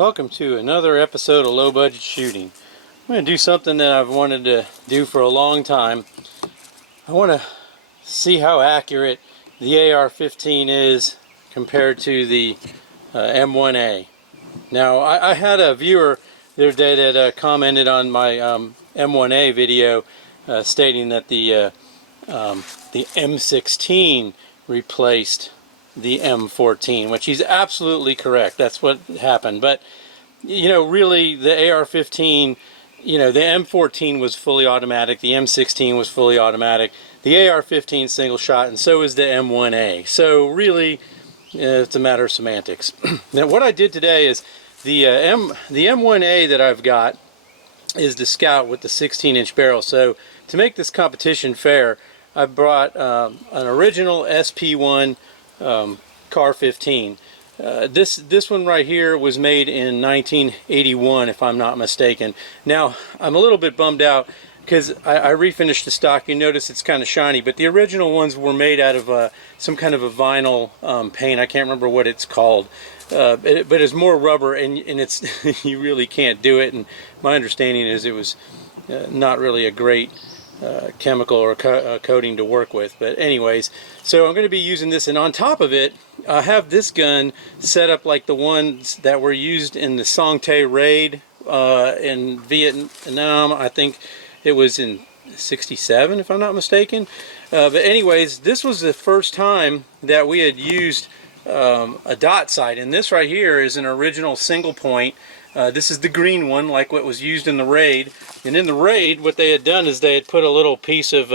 Welcome to another episode of Low Budget Shooting. I'm going to do something that I've wanted to do for a long time. I want to see how accurate the AR-15 is compared to the M1A. Now, I had a viewer the other day that commented on my M1A video stating that the M16 replaced the M14, which he's absolutely correct. That's what happened. But you know, really, the AR-15, you know, the M14 was fully automatic, the M16 was fully automatic, the AR-15 single shot, and so is the M1A. So really, it's a matter of semantics. Now, what I did today is the M1A that I've got is the Scout with the 16-inch barrel. So to make this competition fair, I brought an original SP1 Car-15. This one right here was made in 1981, if I'm not mistaken. Now, I'm a little bit bummed out because I refinished the stock. You notice it's kind of shiny, but the original ones were made out of some kind of a vinyl paint. I can't remember what it's called, but it's more rubber, and it's you really can't do it. And my understanding is it was not really a great chemical or coating to work with. But anyways, so I'm going to be using this, and on top of it I have this gun set up like the ones that were used in the Song Tay raid in Vietnam. I think it was in '67 if I'm not mistaken. But anyways, this was the first time that we had used a dot sight, and this right here is an original single point. This is the green one, like what was used in the raid. And in the raid, what they had done is they had put a little piece of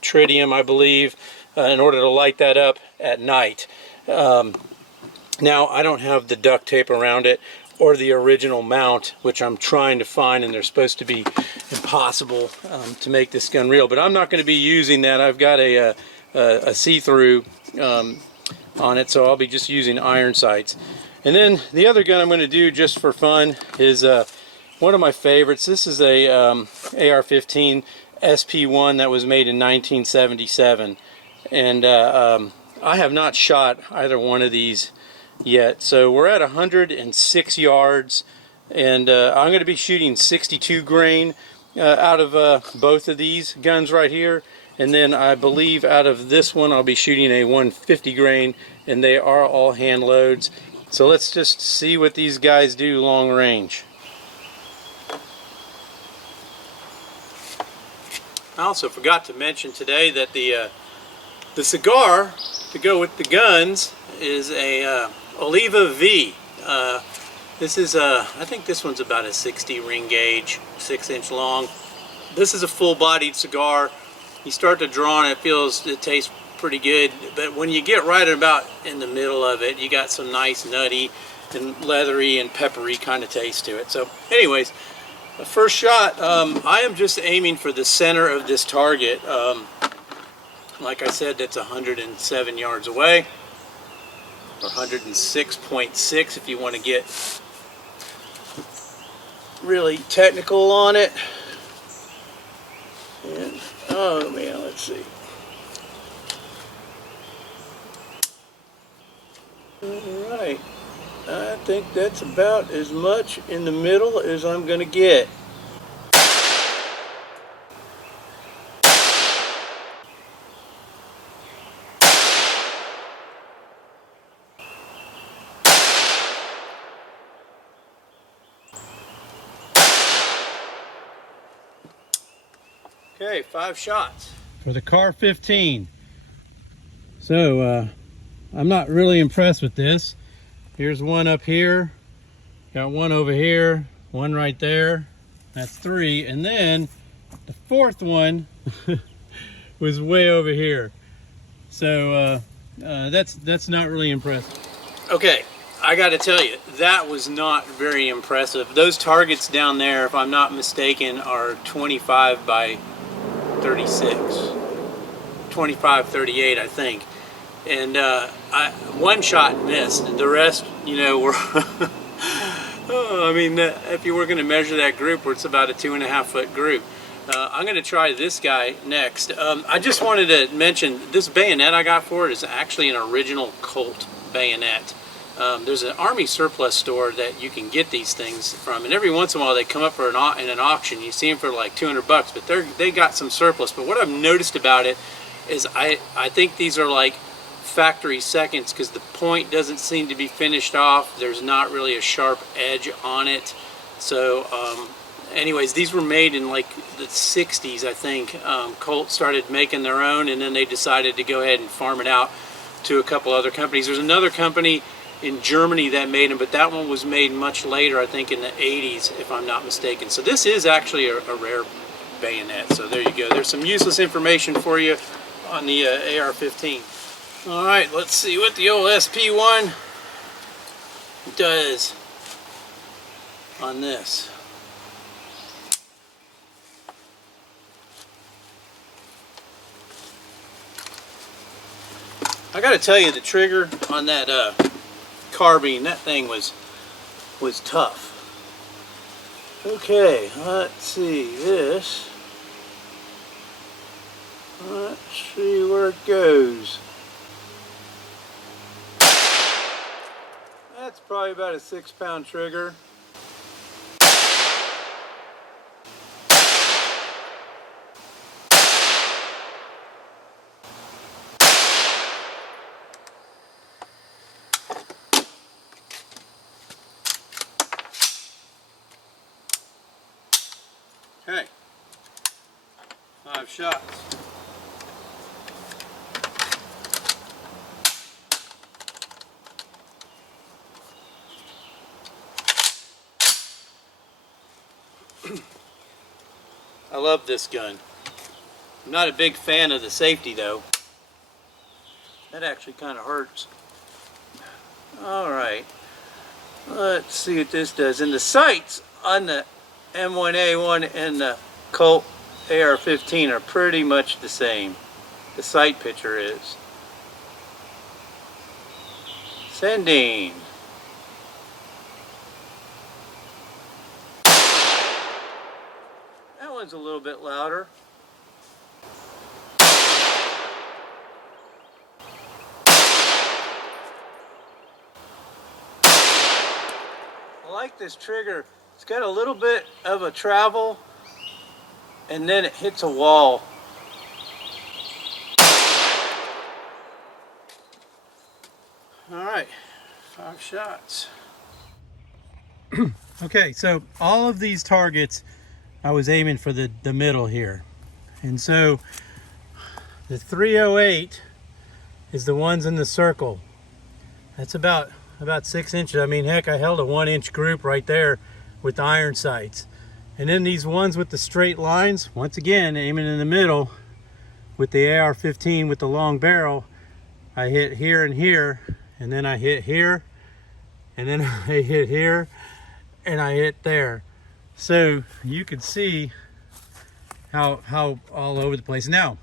tritium, I believe, in order to light that up at night. Now, I don't have the duct tape around it or the original mount, which I'm trying to find, and they're supposed to be impossible to make this gun real. But I'm not going to be using that. I've got a see-through on it, so I'll be just using iron sights. And then the other gun I'm going to do just for fun is one of my favorites. This is a AR-15 SP1 that was made in 1977. And I have not shot either one of these yet. So we're at 106 yards, and I'm going to be shooting 62 grain out of both of these guns right here. And then I believe out of this one I'll be shooting a 150 grain, and they are all hand loads. So let's just see what these guys do long range. I also forgot to mention today that the cigar to go with the guns is a Oliva V. This is I think this one's about a 60 ring gauge, 6-inch long. This is a full-bodied cigar. You start to draw on it, it tastes pretty good, but when you get right about in the middle of it, you got some nice nutty and leathery and peppery kind of taste to it. So anyways, the first shot, I am just aiming for the center of this target. Like I said, that's 107 yards away, or 106.6 if you want to get really technical on it. And oh man, let's see. Alright, I think that's about as much in the middle as I'm going to get. Okay, 5 shots for the Car-15. So, I'm not really impressed with this. Here's one up here, got one over here, one right there. That's 3, and then the 4th one was way over here. So that's not really impressive. Okay, I got to tell you, that was not very impressive. Those targets down there, if I'm not mistaken, are 25 by 36, 25, 38, I think. And one shot missed. The rest, you know, were I mean, if you were going to measure that group, where it's about a 2.5 foot group. I'm going to try this guy next. I just wanted to mention this bayonet I got for it is actually an original Colt bayonet. There's an Army surplus store that you can get these things from, and every once in a while they come up for in an auction. You see them for like $200, but they got some surplus. But what I've noticed about it is I think these are like factory seconds, because the point doesn't seem to be finished off. There's not really a sharp edge on it. So anyways, these were made in like the 60s, I think. Colt started making their own, and then they decided to go ahead and farm it out to a couple other companies. There's another company in Germany that made them, but that one was made much later, I think in the 80s, if I'm not mistaken. So this is actually a rare bayonet. So there you go. There's some useless information for you on the AR-15. All right, let's see what the old SP1 does on this. I gotta tell you, the trigger on that carbine, that thing was tough. Okay, let's see this. Let's see where it goes. That's probably about a 6-pound trigger. Okay, 5 shots. I love this gun. I'm not a big fan of the safety though. That actually kind of hurts. Alright, let's see what this does. And the sights on the M1A1 and the Colt AR-15 are pretty much the same. The sight picture is. Sending. That one's a little bit louder. I like this trigger. It's got a little bit of a travel, and then it hits a wall. All right, 5 shots. Okay, so all of these targets, I was aiming for the middle here. And so the 308 is the ones in the circle. That's about 6 inches. I mean, heck, I held a 1-inch group right there with the iron sights. And then these ones with the straight lines, once again, aiming in the middle with the AR-15 with the long barrel, I hit here and here, and then I hit here, and then I hit here, and I hit there. So you could see how all over the place. Now,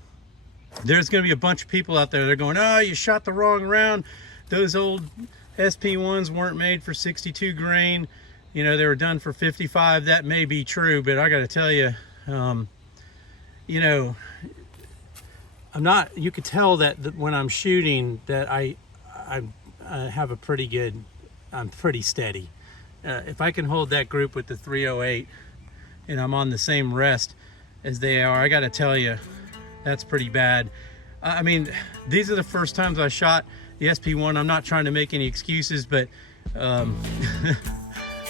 there's gonna be a bunch of people out there, they're going, oh, you shot the wrong round. Those old SP1s weren't made for 62 grain. You know, they were done for 55. That may be true, but I got to tell you, you know, you could tell that when I'm shooting that I have a pretty good, I'm pretty steady. If I can hold that group with the 308 and I'm on the same rest as they are, I got to tell you, that's pretty bad. I mean, these are the first times I shot the SP1. I'm not trying to make any excuses, but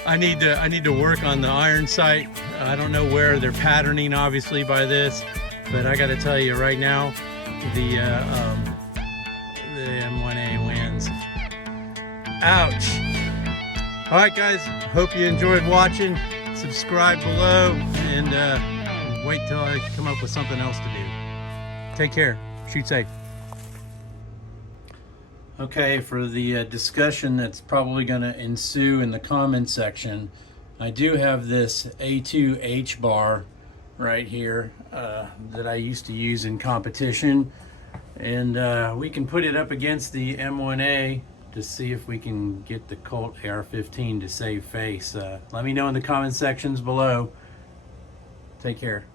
I need to work on the iron sight. I don't know where they're patterning, obviously, by this, but I got to tell you right now, the M1A wins. Ouch. All right, guys. Hope you enjoyed watching. Subscribe below, and wait till I come up with something else to do. Take care. Shoot safe. Okay, for the discussion that's probably going to ensue in the comment section, I do have this A2H bar right here that I used to use in competition, and we can put it up against the M1A to see if we can get the Colt AR-15 to save face. Let me know in the comment sections below. Take care.